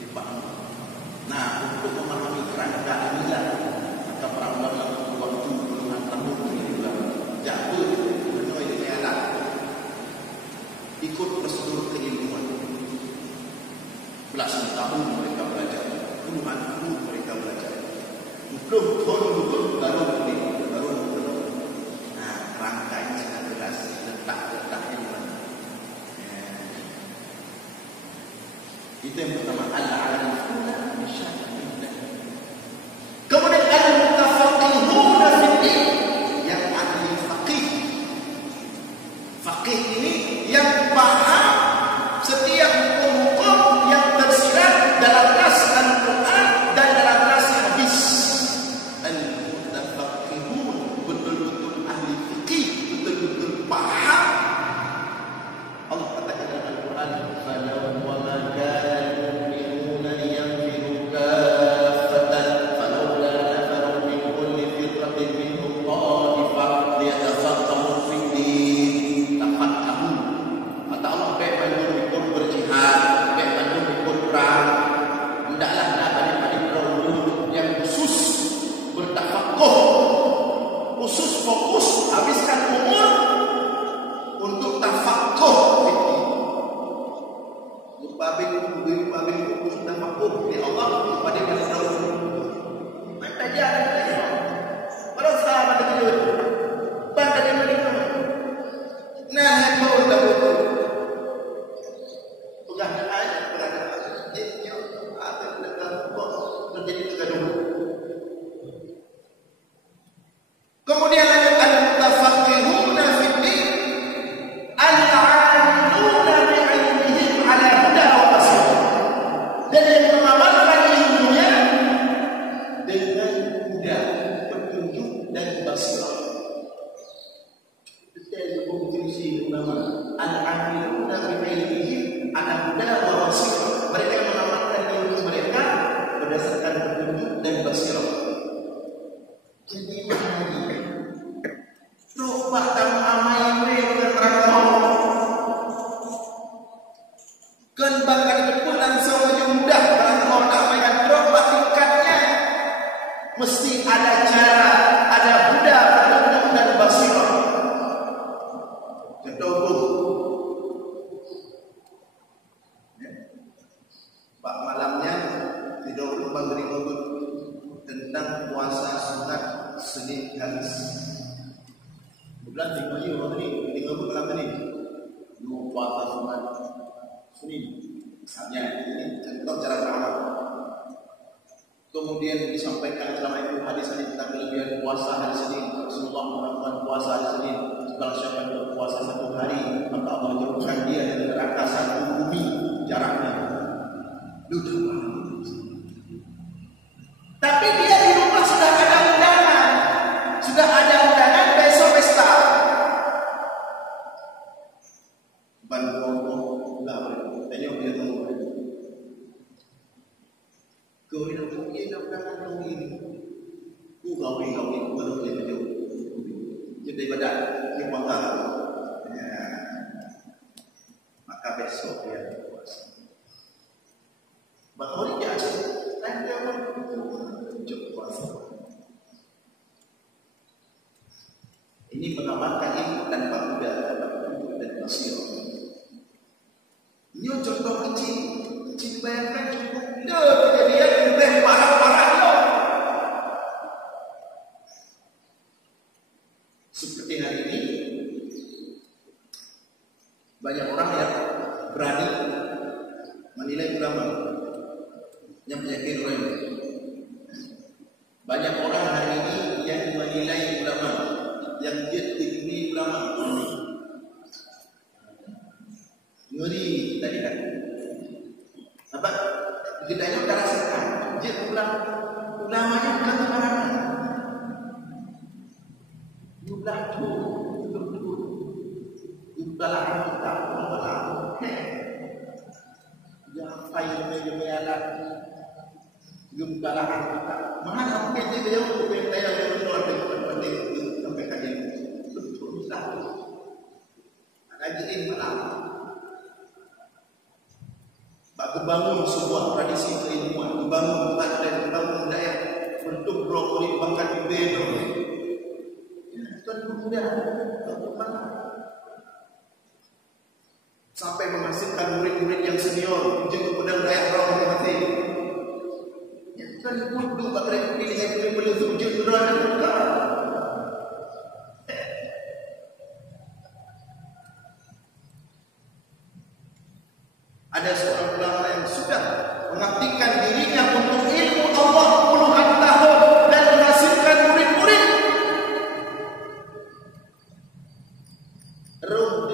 dipahami. Nah, untuk memahami kerangka inilah maka para ulama waktu puluhan tahun juga jatuh mengenai dunia alam ikut prosedur keilmuan. Belasan tahun mereka belajar, puluhan tahun mereka belajar. 20 tahun baru ini. Nah, rangkaian sangat jelas letak-letaknya di mana. Itu yang pertama, al-alam insya-Allah. Kemudian al-mutafaqihuna fi-din, yang ahli faqih. Faqih ini yang paham setiap hukum-hukum yang tersirat dalam nas Al-Quran dan dalam nas hadis. Al-mutafaqihun, betul-betul ahli fikih, betul-betul paham. Allah katakan dalam Al-Quran, "Falau wa ma kana al-mu'minuna liyanfiru kaffatan, falawla nafaru min kulli firqatin minhum ta'ifah liyatafaqahu fid-din." Tafaqahu. Kata Allah, baik mandur ikut berjihad, baik mandur ikut perang, hendaklah daripada kaum yang khusus bertafakuh, khusus fokus habiskan umur untuk tafakuh fikih. Mubabil fokus tafakuh di Allah pada kita. Maka dia akan tanya, para sahabat itu, pada dia menikah. Nah, kau dah betul. Kemudian lanjut, al-mutafaqihuna fid-din al-'amiluna bi'ilmihim 'ala huda wa basirah, dan yang mengamalkan ilmunya dengan huda, petunjuk dan basirah. Detail definisi ulama, al-'amiluna bi'ilmihim 'ala huda wa basirah, mereka yang mengamalkan ilmu mereka berdasarkan petunjuk dan basirah. Jadi Rubah dan amai mereka terangkan kan bahkan itu langsung saja mudah kalau mau sampaikan rubah tingkatnya mesti ada cara, ada budak dan basirah. Contoh Pak malamnya tidur memberi khutbah tentang puasa sunat Senin Kamis. Bulan tinggal orang ni, tinggal berkelam ni. Lupa sunat Senin. Misalnya, ini contoh cara beramal. Kemudian disampaikan selama itu hadis ini tentang kelebihan puasa hari Senin. Rasulullah melakukan puasa hari Senin. Kalau siapa yang berpuasa satu hari, maka Allah jauhkan dia dari neraka satu bumi jaraknya. Duduk. Tapi dia di rumah sudah ada undangan. Sudah ada undangan besok pesta. Bantu lah, tanya dia tahu. Kau ini nak undangan kau ini. Kau baru dia tahu. Jadi ibadat dia puasa. Maka besok dia puasa. Bahawa dia ada cukup puasa. Ini mengamalkan ilmu tanpa mudah dan basirah. Ini contoh kecil. Bayangkan cukup kejadian lebih parah-parah dia. Seperti hari ini banyak orang yang berani menilai ulama yang menyakiti orang. Banyak orang hari ini yang menilai ulama, yang dia tinggi ulama. Ngeri tadi kan. Apa? Kita yang kita rasakan, dia ulamanya bukan sembarangan. Jumlah tu betul-betul. Jumlah kita yang payung meyalah. Jumlah kita. Mana mungkin dia jauh penting yang keluar dari penting sampai kajian. Betul salah. Kajian malam. Kebangun sebuah tradisi keilmuan, kebangun paten, kebangun daya bentuk brokoli bahkan di beno. Tuan muda, sampai menghasilkan murid-murid yang senior, juga kepada daya orang yang mati. Ya, tuan muda bakal pilih yang boleh tujuh orang juga. Ada seorang ulama yang sudah mengabdikan dirinya untuk ilmu Allah puluhan tahun dan menghasilkan murid-murid. Roh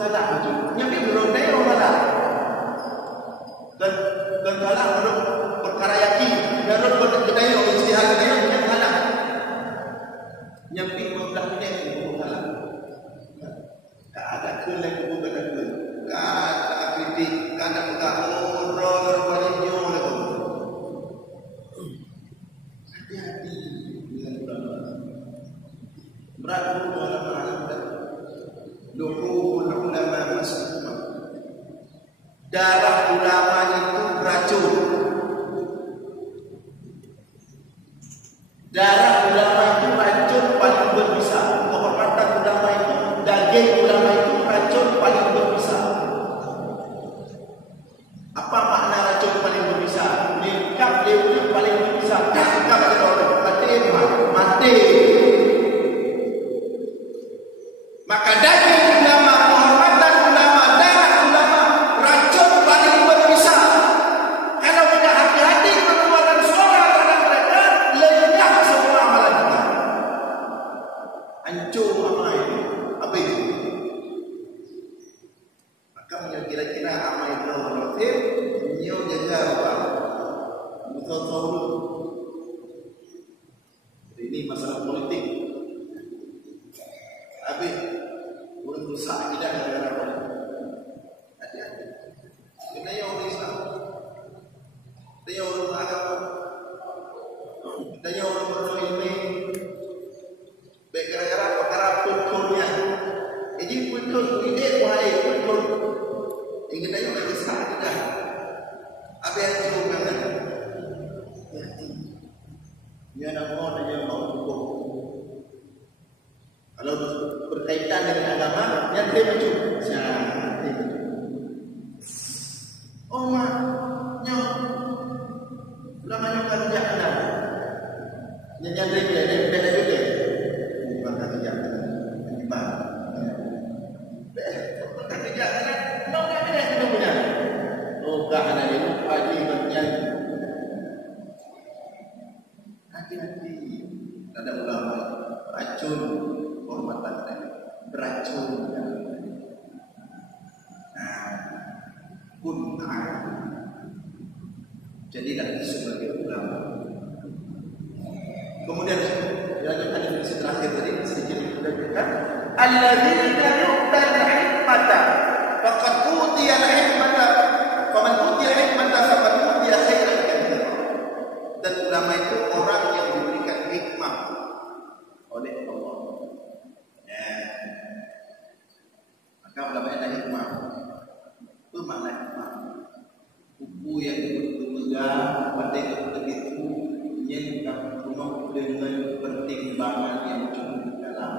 salah itu. Nyambi roh dia salah. Dan salah roh perkara yakin dan roh berdaya istihad dia yang salah. Nyambi memblahnya itu salah. Tak ada kelak bukan ada. Karena berkahun roh wajibnya oleh hati-hati dengan ulama. Berapa ulama ada luhul ulama masukma. Darah ulama itu beracun. Darah ulama itu racun paling berbisa. Kehormatan ulama itu, daging ulama itu racun paling berbisa. Apa makna racun paling berbisa? Lengkap dia paling berbisa. Lengkap ada orang mati. Maka daging ulama, kehormatan ulama, darah ulama, racun paling berbisa. Kalau tidak hati-hati mengeluarkan suara terhadap mereka, lenyap semua amalan kita. Hancur amal ini. Apa itu? Maka kira-kira amal itu nyo jaga apa? Betul-betul. Ini masalah politik. Habis urus rusak tidak ada apa. Hati-hati. Kita yang orang Islam. Kita yang orang agama. Kita yang orang berilmu. Baik gara-gara perkara kulturnya. Jadi kultur ini wahai kultur. Ingin kita yang besar tidak. Apa yang dilakukan? Dia nak mau dia mau hukum. Kalau berkaitan dengan agama, yang dia maju. Siapa? Oh mak, nyo, ulama nyo kan jangan. Yang dia beda juga. Bukan kata jangan. Tiba. Kata jangan. No, beda itu punya. Oh, kerana itu pagi berjanji. Hati-hati. Ada ulama racun hormatan beracun. Pun jadilah sebagai ulama. Kemudian dilanjutkan di versi terakhir tadi sedikit dikatakan alladzina yu'tal hikmata faqad utiyal hikmata faman utiyal hikmata faqad utiya khairan katsira. Dan ulama itu orang yang diberikan hikmah oleh Allah. Ya. Maka ulama ada hikmah. Itu makna hikmah. Buku yang berpegang pada itu yang penuh dengan pertimbangan yang cukup dalam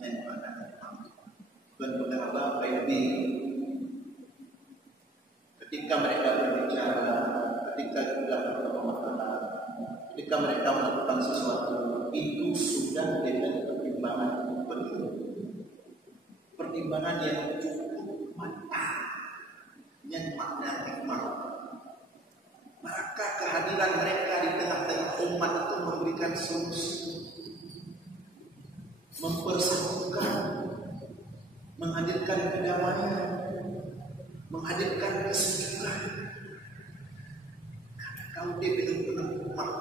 yang mana hikmah. Berpendapat baik ketika mereka berbicara, ketika juga bermasalah, ketika mereka melakukan sesuatu itu sudah dengan pertimbangan penuh, pertimbangan yang cukup matang, yang makna hikmah. Maka kehadiran mereka di tengah-tengah umat itu memberikan solusi, mempersatukan, menghadirkan kedamaian, menghadirkan kesejukan. Karena kau dia dengan penuh hikmah.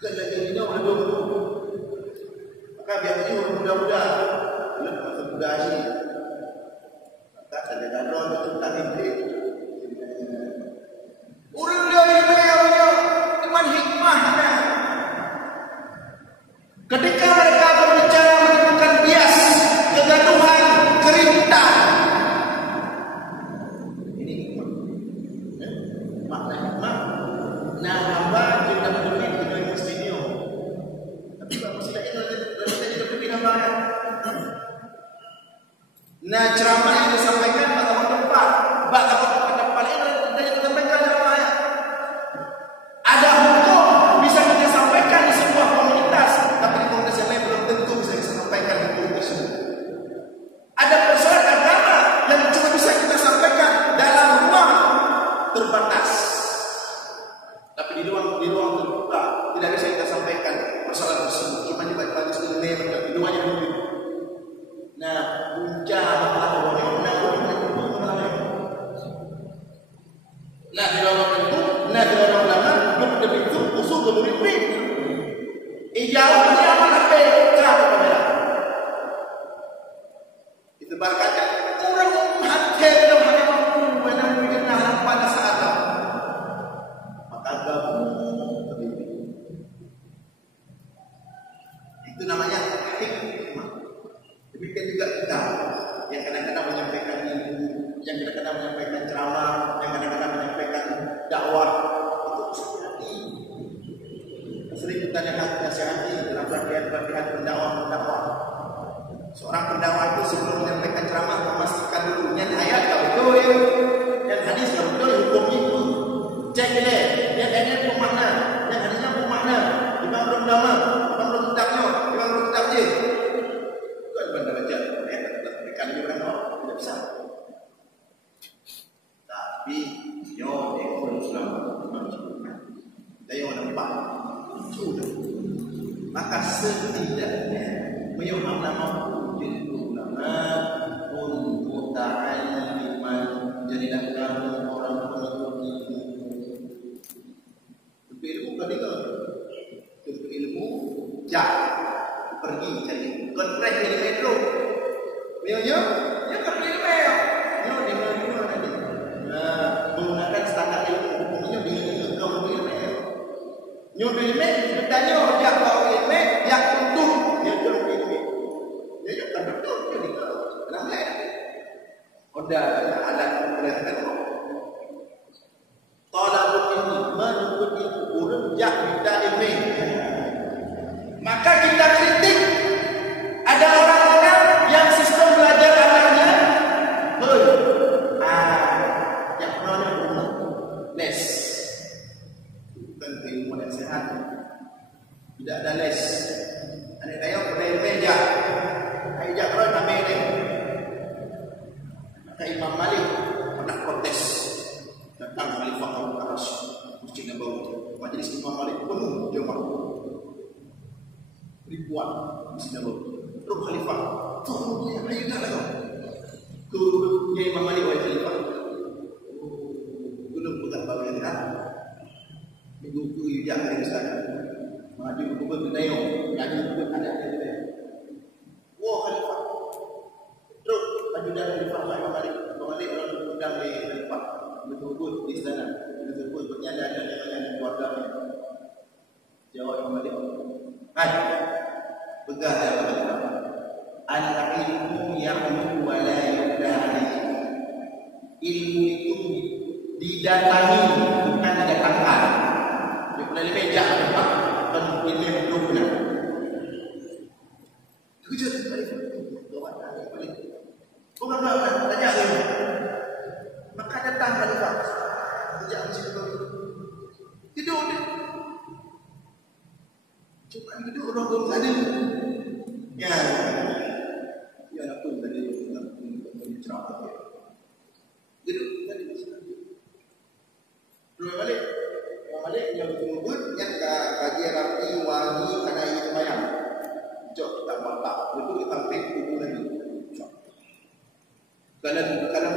Kerana jadinya waduh. Maka biasanya orang muda-muda, belum masuk muda ini, maka kadang-kadang tentang ini. Orang dia dengan hikmahnya. Ketika mereka berbicara menemukan bias, kegaduhan, keributan. Ini Nah, di orang itu, nah di orang ulama, belum itu usul kemudian. Ijawabnya apa sampai cerah kamera. Itu berkata orang hati dalam hati mampu menemukan nahan pada saat itu. Maka gabung lebih. Itu namanya hikmah. Demikian juga kita yang kadang-kadang menyampaikan ilmu, yang kadang-kadang menyampaikan ceramah, yang kadang-kadang menyampaikan dakwah, itu hati. Sering kita nasihati dalam pelatihan pendakwah. Seorang pendakwah itu sebelum menyampaikan ceramah memastikan dulu yang ayat tak betul ya, yang hadis tak betul hukumnya itu. Cek deh, yang ayat apa makna, yang hadisnya apa makna. Imam belum nama, imam belum kitabnya, imam belum kitabnya. Bukan benda baca, ayat tak berikan juga orang tidak bisa. Tapi yo ekor Islam menunjukkan, dia orang nampak. Sudah. Maka setidaknya menyuruh nama jadi ulama untuk ta'aliman, jadilah kamu orang penuntut ilmu. Untuk ilmu kan dengar, untuk ilmu pergi cari kontrek di metro. Dia pergi di metro. Dia dengar dulu nanti. Menggunakan standar ilmu, hukumnya dengan kamu di metro. Nyuruh ilmu, bertanya yang bawa ilmu, yang untuk yang nyuruh ilmu. Dia juga betul, dia dengar. Kenapa ya? Udah ada perhatian. Talabul ilmu, menuntut ilmu, urut yang minta ilmu. Maka kita kritik ada orang-orang yang sistem belajar anaknya, yang pernah rumah, les. Ilmu yang sehat, tidak ada les. Ada kaya berdaya meja, meja kalau nama ini. Maka Imam Malik pernah protes tentang Khalifah Abu Bakar Masjid Nabawi. Majelis Imam Malik penuh jemaah ribuan Masjid Nabawi. Terus Khalifah, turunnya ayo dah lah. Turunnya Imam Malik wahai Khalifah. Belum bukan bawa yang tak. Minggu yang dari sana, maju ke Benayo, maju ke ada. Wah Khalifah, terus maju dari Khalifah kembali orang undang di Khalifah, betul di sana, betul ada yang keluarga. Jawab kembali, hai, begah ya Khalifah. Al-ilmu ya'lu wa la yudari. Ilmu itu didatangi bukan didatangkan. Dia boleh meja tempat penulis dulu. Kerja balik. Bawa balik. Bukan tanya dia. Maka datang Khalifah. Kerja masih dulu. Tidur dia. Cuma tidur orang belum sadar. Ya. Ya nak pun tadi nak cerita dia. Tidur tadi masih. Dua balik. Balik yang betul-betul yang kaji rapi wangi kena air sembahyang. Jok tak mampak. Betul kita ambil tubuh lagi. Kalau tidak kalau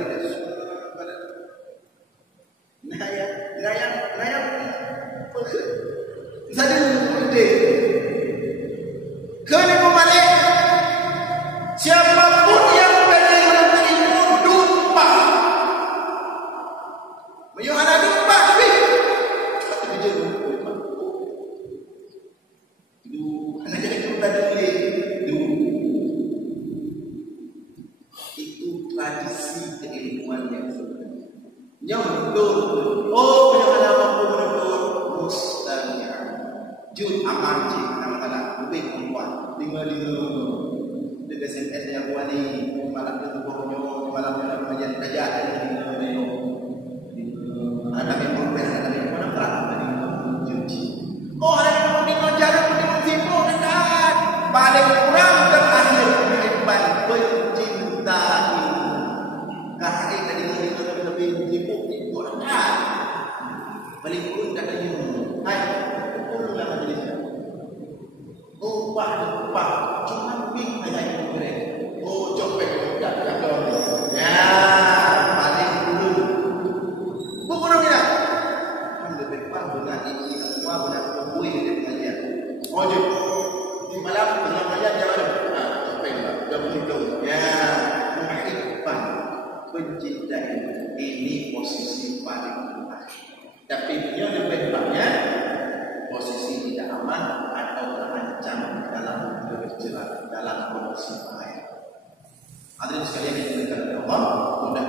naya saja betul. Kalau balik siapapun yang berani ilmu dupa. Menyuhana dupa itu tradisi keilmuan yang sebenarnya. Yang betul, penyamaran mampu betul, mustahil. Jud aman cik, nama-nama lebih perempuan, 5 dengan SMS yang buat ni, malam itu pokoknya, malam pengajian kerja ini, anak yang berbeza, anak yang mana perang tadi, cuci. Ada yang mau jalan, mau sibuk dekat, paling kurang terakhir hebat pencinta ilmu. Kahari tadi lebih sibuk dekat, paling kurang tak ada ilmu. Hai, kuranglah majelisnya. Upah, cuma bing hanya ilmu mereka. Copek tak ada. Ya, paling ini posisi paling akhir. Tapi beliau lebih banyak posisi tidak aman atau terancam dalam berjalan dalam kondisi bahaya. Hadirin sekalian yang dimuliakan oleh Allah, mudah